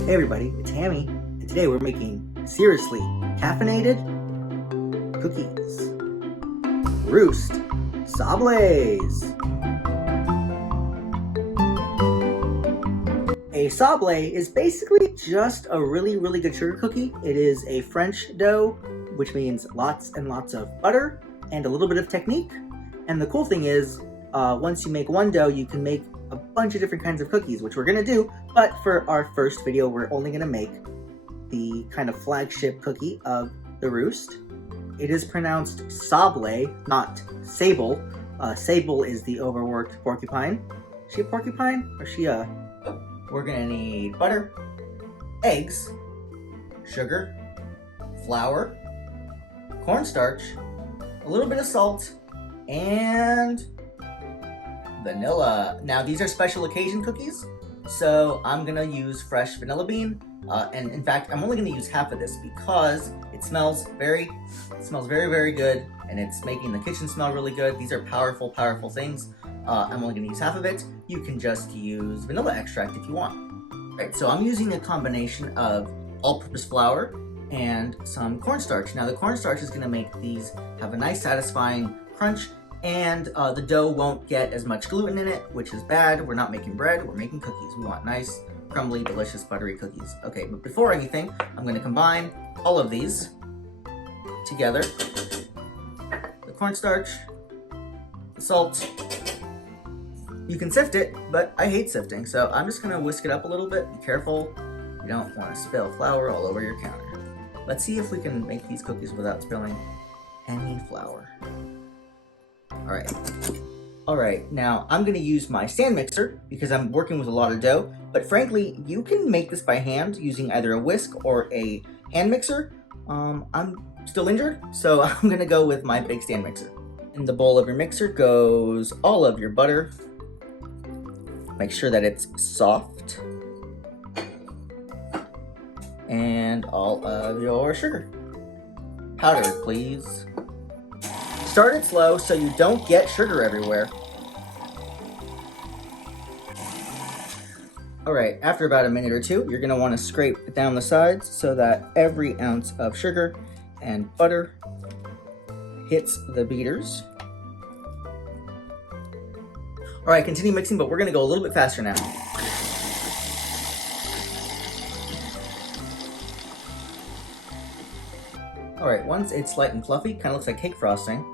Hey everybody, it's Hammy, and today we're making seriously caffeinated cookies. Roost Sablés. A sablé is basically just a really good sugar cookie. It is a French dough, which means lots and lots of butter and a little bit of technique. And the cool thing is, once you make one dough, you can make a bunch of different kinds of cookies, which we're gonna do. But for our first video, we're only gonna make the kind of flagship cookie of the Roost. It is pronounced sablé, not sable. Sable is the overworked porcupine. Is she a porcupine? Or is she a... We're gonna need butter, eggs, sugar, flour, cornstarch, a little bit of salt, and vanilla. Now these are special occasion cookies, so I'm gonna use fresh vanilla bean, and in fact I'm only gonna use half of this because it smells very good, and it's making the kitchen smell really good. These are powerful things. I'm only gonna use half of it. You can just use vanilla extract if you want. Right, so I'm using a combination of all-purpose flour and some cornstarch. Now the cornstarch is gonna make these have a nice satisfying crunch, and the dough won't get as much gluten in it, which is bad. We're not making bread, we're making cookies. We want nice, crumbly, delicious, buttery cookies. Okay, but before anything, I'm gonna combine all of these together. The cornstarch, the salt. You can sift it, but I hate sifting, so I'm just gonna whisk it up a little bit. Be careful, you don't wanna spill flour all over your counter. Let's see if we can make these cookies without spilling any flour. Alright, now I'm gonna use my stand mixer because I'm working with a lot of dough, but frankly, you can make this by hand using either a whisk or a hand mixer. I'm still injured, so I'm gonna go with my big stand mixer. In the bowl of your mixer goes all of your butter. Make sure that it's soft. And all of your sugar. Powdered, please. Start it slow so you don't get sugar everywhere. Alright, after about a minute or two, you're going to want to scrape down the sides so that every ounce of sugar and butter hits the beaters. Alright, continue mixing, but we're going to go a little bit faster now. Alright, once it's light and fluffy, kind of looks like cake frosting,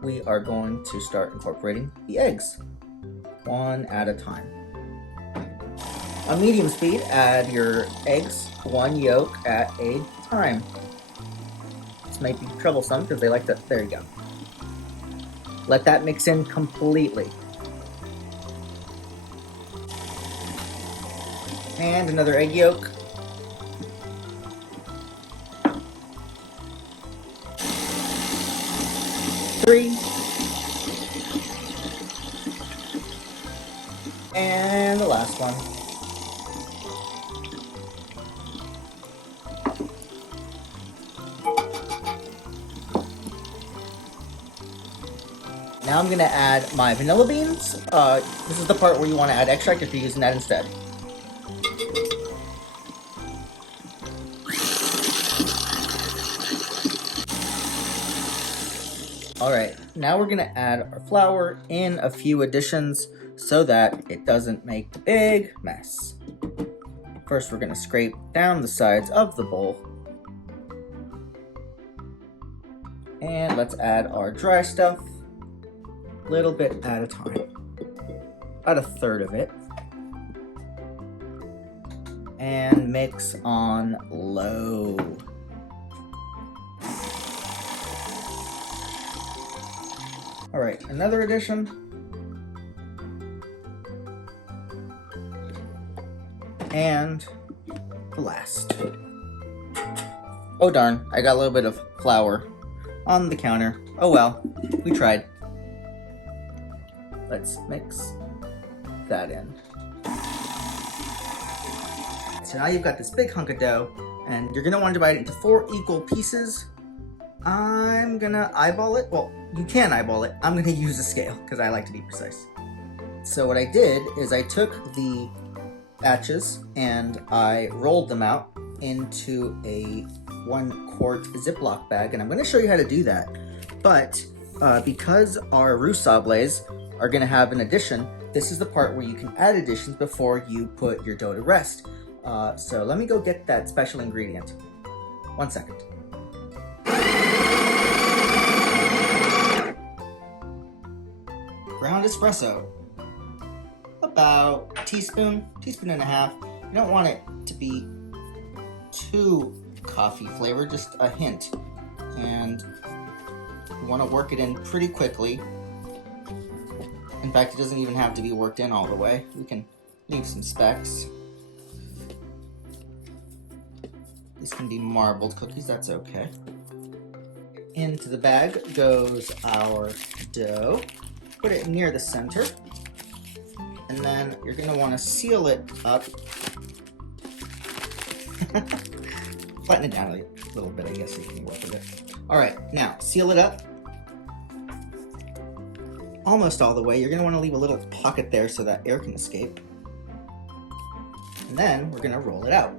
we are going to start incorporating the eggs, one at a time. On medium speed, add your eggs, one yolk at a time. This might be troublesome because they like to, there you go. Let that mix in completely. And another egg yolk. Three. And the last one. Now I'm gonna add my vanilla beans. This is the part where you want to add extract if you're using that instead. Alright, now we're gonna add our flour in a few additions so that it doesn't make a big mess. First, we're gonna scrape down the sides of the bowl. And let's add our dry stuff, a little bit at a time. About a third of it. And mix on low. Alright, another addition. And the last. Oh darn, I got a little bit of flour on the counter. Oh well, we tried. Let's mix that in. So now you've got this big hunk of dough, and you're gonna want to divide it into 4 equal pieces. I'm gonna eyeball it. Well, you can eyeball it. I'm gonna use a scale because I like to be precise. So what I did is I took the batches and I rolled them out into a 1-quart Ziploc bag, and I'm going to show you how to do that. But because our roux sablés are going to have an addition, this is the part where you can add additions before you put your dough to rest. So let me go get that special ingredient. 1 second. Ground espresso. About a teaspoon and a half. You don't want it to be too coffee flavored, just a hint. And you want to work it in pretty quickly. In fact, it doesn't even have to be worked in all the way. We can leave some specks. These can be marbled cookies, that's okay. Into the bag goes our dough. Put it near the center. And then you're going to want to seal it up. Flatten it down a little bit, I guess you can work with it. Alright, now seal it up. Almost all the way. You're going to want to leave a little pocket there so that air can escape. And then we're going to roll it out.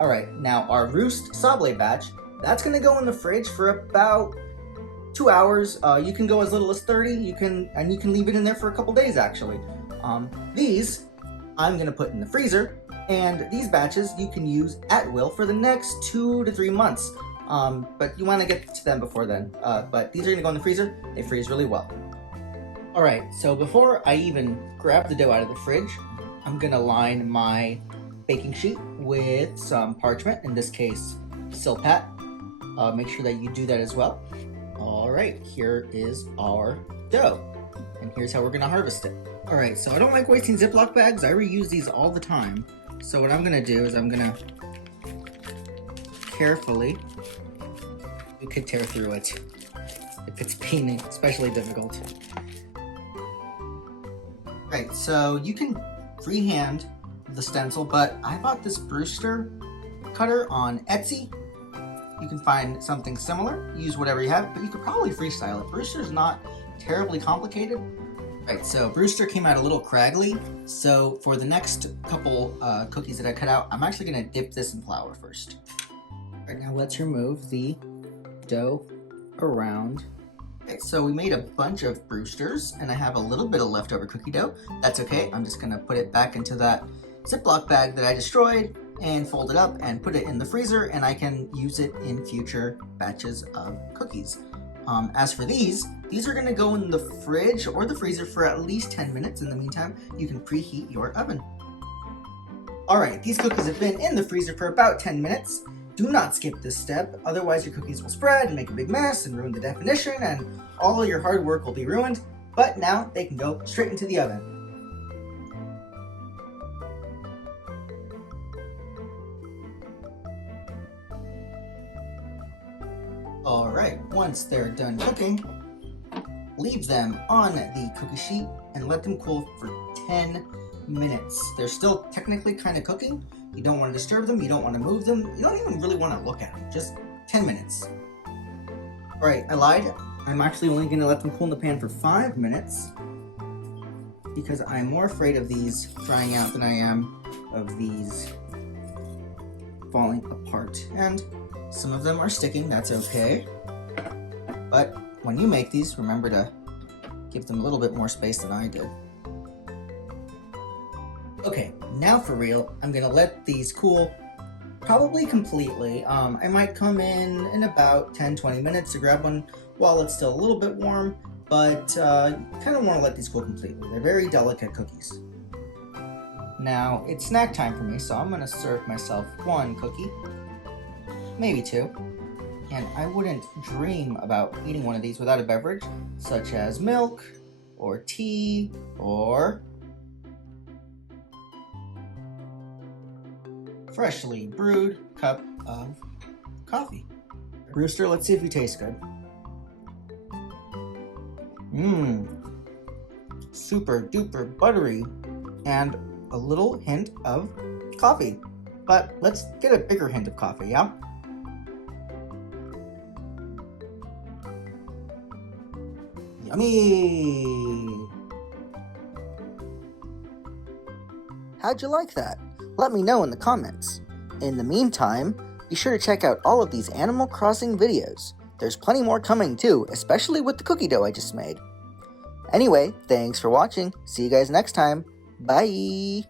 Alright, now our Roost Sablé batch, that's going to go in the fridge for about 2 hours. You can go as little as 30, you can leave it in there for a couple days actually. These I'm going to put in the freezer, and these batches you can use at will for the next 2 to 3 months. But you want to get to them before then. But these are going to go in the freezer, they freeze really well. Alright, so before I even grab the dough out of the fridge, I'm going to line my baking sheet with some parchment, in this case Silpat. Make sure that you do that as well. Alright, here is our dough, and here's how we're going to harvest it. Alright, so I don't like wasting Ziploc bags, I reuse these all the time. So what I'm going to do is I'm going to carefully, you could tear through it if it's being especially difficult. Right, so you can freehand the stencil, but I bought this Brewster cutter on Etsy. You can find something similar, use whatever you have, but you could probably freestyle it. Brewster's not terribly complicated. Right, so Brewster came out a little craggly, so for the next couple cookies that I cut out, I'm actually going to dip this in flour first. Right, now let's remove the dough around. Okay, so we made a bunch of Brewsters, and I have a little bit of leftover cookie dough. That's okay, I'm just going to put it back into that Ziploc bag that I destroyed and fold it up and put it in the freezer, and I can use it in future batches of cookies. As for these are going to go in the fridge or the freezer for at least 10 minutes. In the meantime, you can preheat your oven. Alright, these cookies have been in the freezer for about 10 minutes. Do not skip this step, otherwise your cookies will spread and make a big mess and ruin the definition, and all of your hard work will be ruined. But now they can go straight into the oven. Alright, once they're done cooking, leave them on the cookie sheet and let them cool for 10 minutes. They're still technically kind of cooking. You don't want to disturb them, you don't want to move them, you don't even really want to look at them. Just 10 minutes. Alright, I lied. I'm actually only going to let them cool in the pan for 5 minutes because I'm more afraid of these drying out than I am of these falling apart. And some of them are sticking, that's okay. But when you make these, remember to give them a little bit more space than I did. Okay, now for real, I'm gonna let these cool probably completely. I might come in about 10-20 minutes to grab one while it's still a little bit warm, but kind of want to let these cool completely. They're very delicate cookies. Now, it's snack time for me, so I'm gonna serve myself 1 cookie. Maybe 2, and I wouldn't dream about eating one of these without a beverage, such as milk, or tea, or freshly brewed cup of coffee. Brewster, let's see if you taste good. Super duper buttery, and a little hint of coffee. But let's get a bigger hint of coffee, yeah? Yummy! How'd you like that? Let me know in the comments. In the meantime, be sure to check out all of these Animal Crossing videos. There's plenty more coming too, especially with the cookie dough I just made. Anyway, thanks for watching. See you guys next time. Bye!